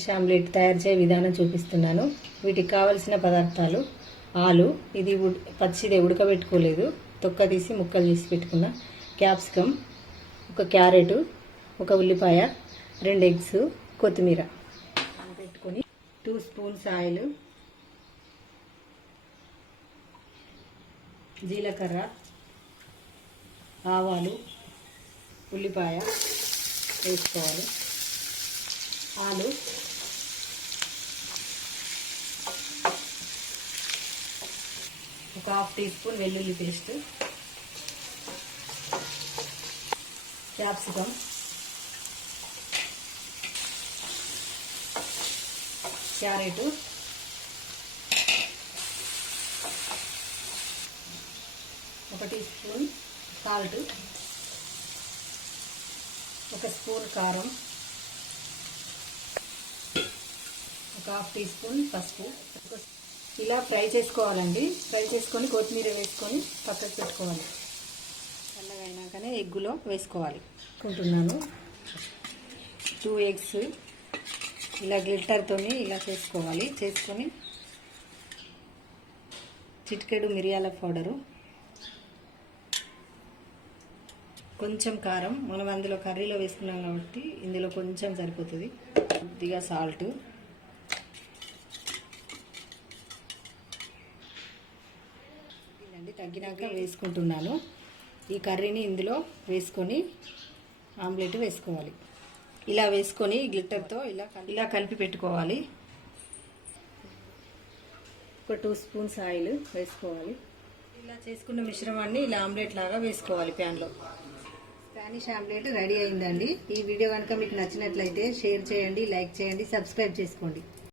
Spanish omelette తయారు చేసే విధానం చూపిస్తున్నాను. వీటికి కావలసిన పదార్థాలు: ఆలు, ఇది పచ్చిదే, ఉడకబెట్టుకోలేదు, తొక్క తీసి ముక్కలు చేసి పెట్టుకున్న, క్యాప్సికమ్, ఒక క్యారెట్, ఒక ఉల్లిపాయ, 2 ఎగ్స్, కొత్తిమీర పెట్టుకొని 2 స్పూన్స్ ఆయిల్, జీలకర్ర, ఆవాలు, ఉల్లిపాయ వేసుకోవాలి. ఆలు, ఒక 1/2 టీ స్పూన్ వెల్లుల్లి పేస్ట్, క్యాప్సికమ్, క్యారెట్, ఒక టీ స్పూన్ సాల్ట్, ఒక స్పూన్ కారం, ఒక 1/2 టీ స్పూన్ పసుపు. ఇలా ఫ్రై చేసుకోవాలండి. ఫ్రై చేసుకొని కొత్తిమీర వేసుకొని పక్కకు పెట్టుకోవాలి. చల్లగా అయినాకనే ఎగ్గులో వేసుకోవాలి. వేసుకుంటున్నాను 2 ఎగ్స్. ఇలా గ్లిట్టర్తో ఇలా చేసుకోవాలి. చేసుకొని చిటికెడు మిరియాల పౌడరు, కొంచెం కారం, మనం అందులో కర్రీలో వేసుకున్నాం కాబట్టి ఇందులో కొంచెం సరిపోతుంది. కొద్దిగా సాల్ట్, తగ్గినాక వేసుకుంటున్నాను. ఈ కర్రీని ఇందులో వేసుకొని ఆమ్లెట్ వేసుకోవాలి. ఇలా వేసుకొని గ్లిట్టర్తో ఇలా కలిపి పెట్టుకోవాలి. ఒక 2 స్పూన్స్ ఆయిల్ వేసుకోవాలి. ఇలా చేసుకున్న మిశ్రమాన్ని ఇలా ఆమ్లెట్ లాగా వేసుకోవాలి ప్యాన్లో. స్పానిష్ ఆమ్లెట్ రెడీ అయిందండి. ఈ వీడియో కనుక మీకు నచ్చినట్లయితే షేర్ చేయండి, లైక్ చేయండి, సబ్స్క్రైబ్ చేసుకోండి.